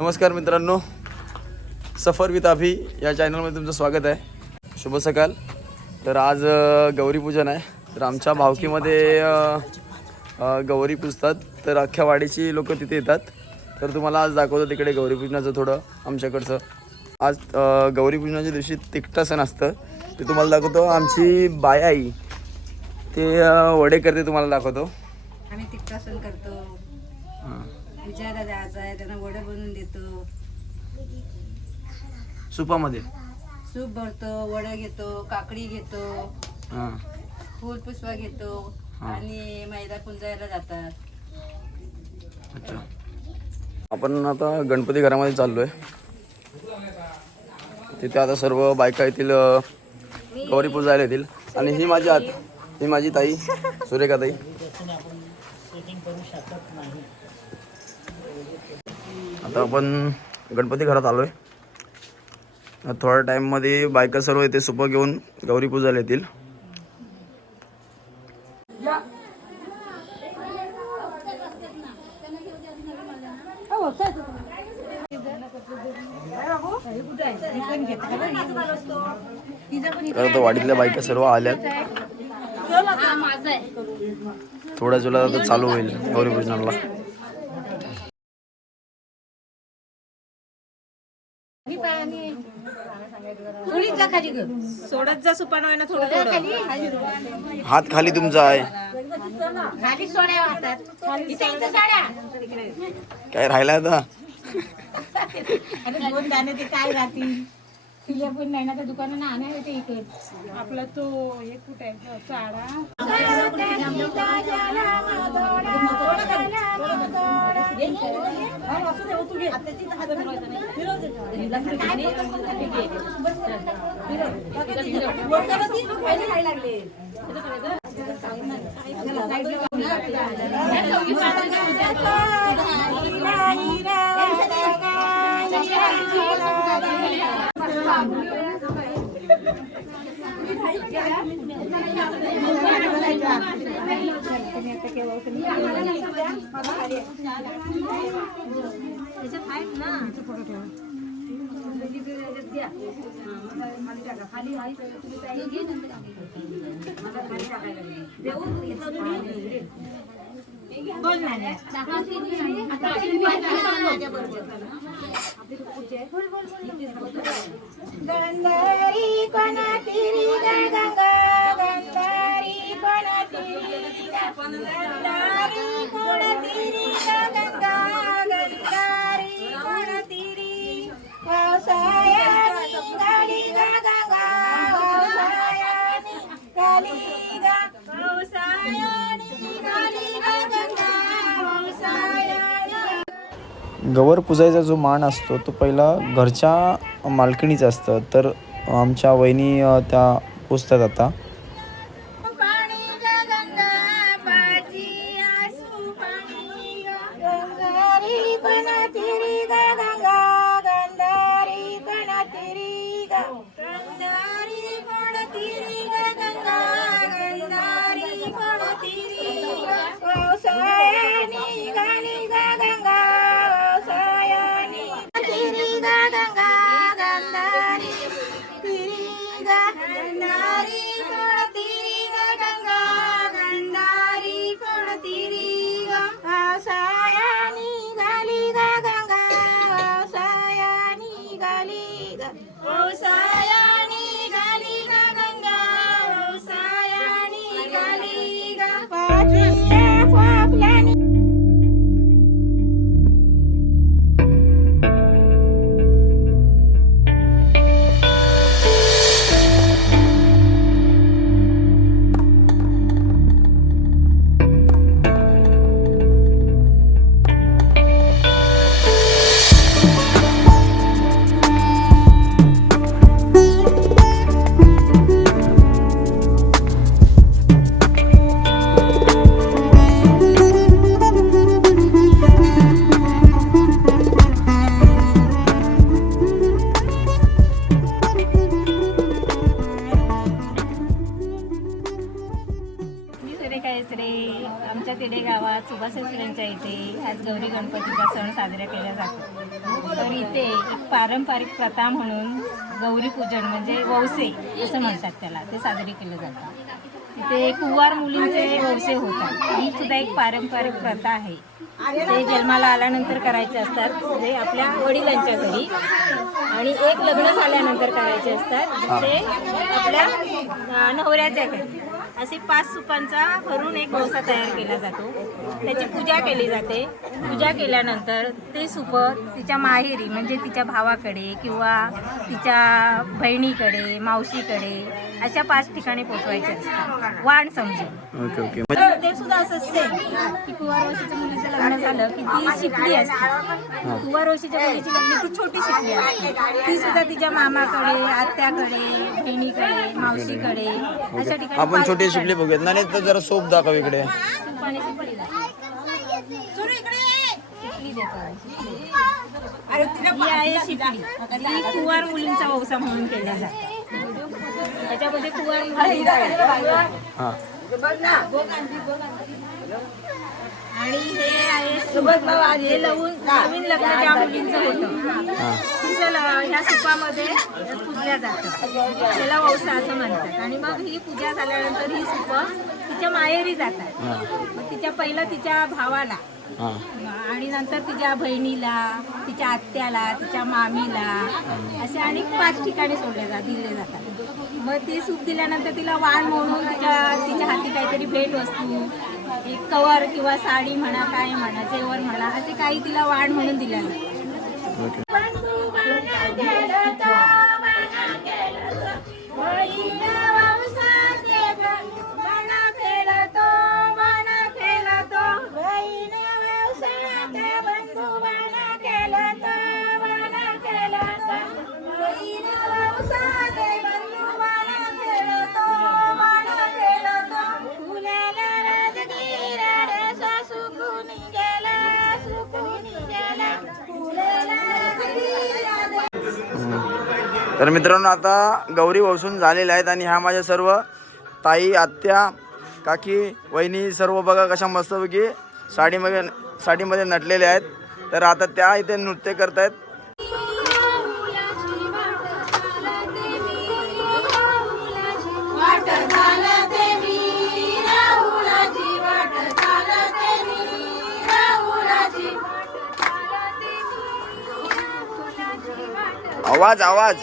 नमस्कार मित्रांनो, सफर विथ अभि या चॅनलमध्ये तुमचं स्वागत आहे. शुभ सकाळ. तर आज गौरीपूजन आहे. तर आमच्या भावकीमध्ये गौरी पूजतात. तर अख्ख्या वाडीची लोक तिथे येतात. तर तुम्हाला आज दाखवतो तिकडे गौरीपूजनाचं थोडं आमच्याकडचं. आज गौरीपूजनाच्या दिवशी तिकटा सण असतं, ते तुम्हाला दाखवतो. आमची बाई आई ते वडे करते, तुम्हाला दाखवतो. आम्ही तिकटा सण करतो. विजयाला द्यायचा आहे, त्यांना वडे बनवून देतो. सुपामध्ये सूप भरतो, वडे घेतो, काकडी घेतो, फूल पुष्पा घेतो आणि मैदा पुंजायला जातात. अच्छा, आपण आता गणपती घरामध्ये चाललोय. तिथे आता सर्व बायका येतील, गौरी पूजायला येतील. आणि ही माझी ताई सुरेखा ताई. आता आपण गणपती घरात आलोय. थोड्या टाइममध्ये बायका सर्व इथे सुपं घेऊन गौरी पूजायला येतील. तर वाडीतल्या बायका सर्व आल्यात. थोड्याच वेळात आता चालू होईल गौरी पूजनाला. हात खाली तुमचा आहे. काय राहिला आता? दोन दाणे ते काय राहतील, तिला पण नाही ना, त्या दुकानानं आणायला ते इकडे. आपला तो एक कुठे आहे चाडा. गंधारी कोणातिरी गंगा, गंधारी कोणातिरी गंधारी कोणातिरी गंगा, गंधारी कोणातिरी पावसायानी गाली गंगा, पावसायानी गाली पावसायानी गाली गंगा, पावसायानी. गौर पूजायचा जो मान असतो तो पहिला घरच्या मालकिणीचा असतं. तर आमच्या वहिनी त्या पूजतात आता. आमच्या तिडे गावात सुभाषेश्वरांच्या इथे आज गौरी गणपतीचा सण साजरा केला जातो. तर इथे एक पारंपरिक प्रथा म्हणून गौरी पूजन म्हणजे वौसे असं म्हणतात त्याला, ते साजरे केले जातात. तिथे कुंवार मुलींचे वौसे होतात. ही सुद्धा एक पारंपरिक प्रथा आहे. ते जन्माला आल्यानंतर करायचे असतात, म्हणजे आपल्या वडिलांच्या घरी, आणि एक लग्न झाल्यानंतर करायचे असतात ते आपल्या नवऱ्याच्या घरी. असे 5 सुपांचा भरून एक वौसा तयार केला जातो. त्याची पूजा केली जाते. पूजा केल्यानंतर ते सुप तिच्या माहेरी म्हणजे तिच्या भावाकडे किंवा तिच्या बहिणीकडे, मावशीकडे अशा 5 ठिकाणी पोचवायचे असतात, वाण समजून. Okay okay. तर ते सुद्धा असंच सेम की कुंवारवशीच्या मुलीचं लग्न झालं की ती शिकली असते. कुंवारवशीच्या मुलीची लग्न ती छोटी शिकली असते. ती सुद्धा तिच्या मामाकडे, आत्याकडे, बहिणीकडे, मावशीकडे अशा ठिकाणी आपण छोटे शिपले बघूयात. नाही तर जरा सोप दाखव इकडे. सुपाने शिकली जाते. शिकली देतात. ही आहे शिकली. ही कुंवार मुलींचा वौसा म्हणून केला जातो. त्याच्यामध्ये कुंवार मुली हां आणि हे आहे सुबक. हे नवीन लग्न ज्या मुलींचं होतं तिचं ह्या सुपामध्ये पूजल्या जातं. त्याला वौसा असं म्हणतात. आणि मग ही पूजा झाल्यानंतर ही सुप तिच्या माहेरी जातात. मग पहिलं तिच्या भावाला आणि नंतर तिच्या बहिणीला, तिच्या आत्याला, तिच्या मामीला असे अनेक 5 ठिकाणी दिले जातात. मग ते सूप दिल्यानंतर तिला वाण म्हणून तिच्या हाती काहीतरी भेट वस्तू, एक कवर किंवा साडी म्हणा, काय म्हणा, जेवण म्हणा, असे काही तिला वाण म्हणून दिल्या जातात. तर मित्रांनो, आता गौरी वसून झालेल्या आहेत आणि ह्या माझ्या सर्व ताई, आत्या, काकी, वहिनी सर्व बघा कशा मस्तपैकी साडीमध्ये नटलेल्या आहेत. तर आता त्या इथे नृत्य करतायत. आवाज आवाज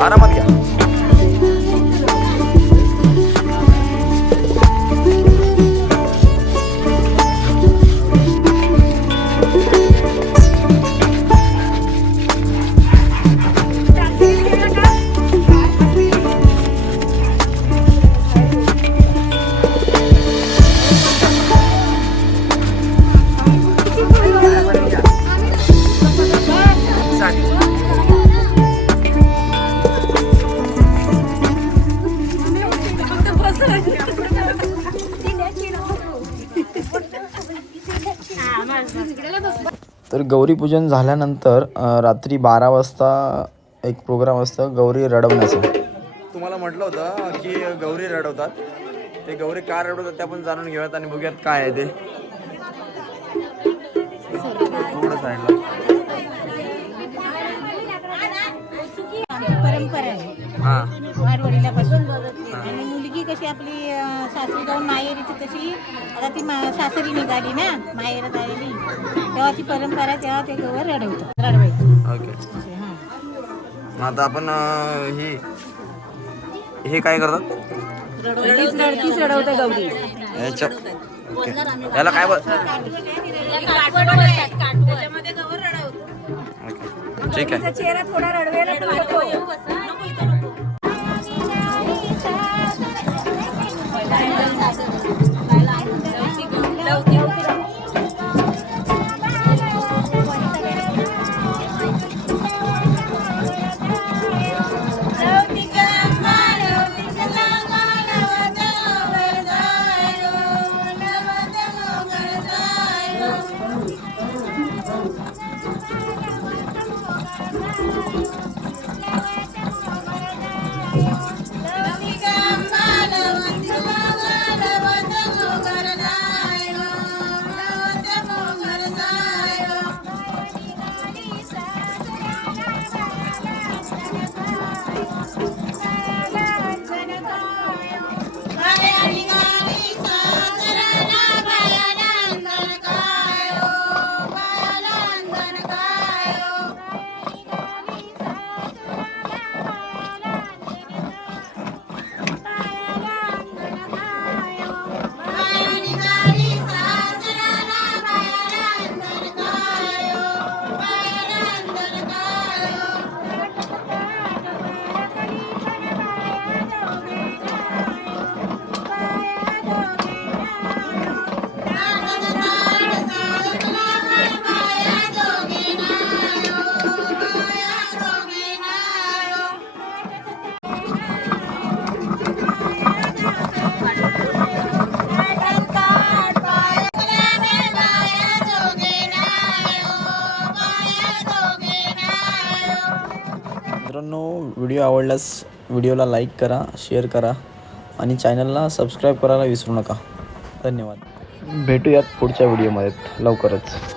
आरामात घ्या. तर गौरीपूजन झाल्यानंतर रात्री 12 वाजता एक प्रोग्राम असतो गौरी रडवण्याचा. तुम्हाला म्हटलं होतं की गौरी रडवतात. ते गौरी का रडवतात ते आपण जाणून घेऊयात आणि बघूयात काय आहे ते. थोडं साईडला हां वाडवडीला बसून आणि मुलगी कशी आपली सासरी जाऊन माहेरीची तशी आता ती सासरी निघाली ना माहेरात आलेली तेव्हा ती परंपरा तेव्हा ते गवर रडवायचं ओके. असे, हां. मग आता आपण हे काय करतात रडतीच रडवते गौरी. याच्या ओके. याला काय बोल त्याच्यामध्ये गवर रडवतो. ओके ठीक आहे. चेहरा थोडा रडवेला मित्रांनो, व्हिडिओ आवडल्यास व्हिडिओला लाईक करा, शेअर करा आणि चॅनलला सबस्क्राईब करायला विसरू नका. धन्यवाद. भेटूयात पुढच्या व्हिडिओमध्ये लवकरच.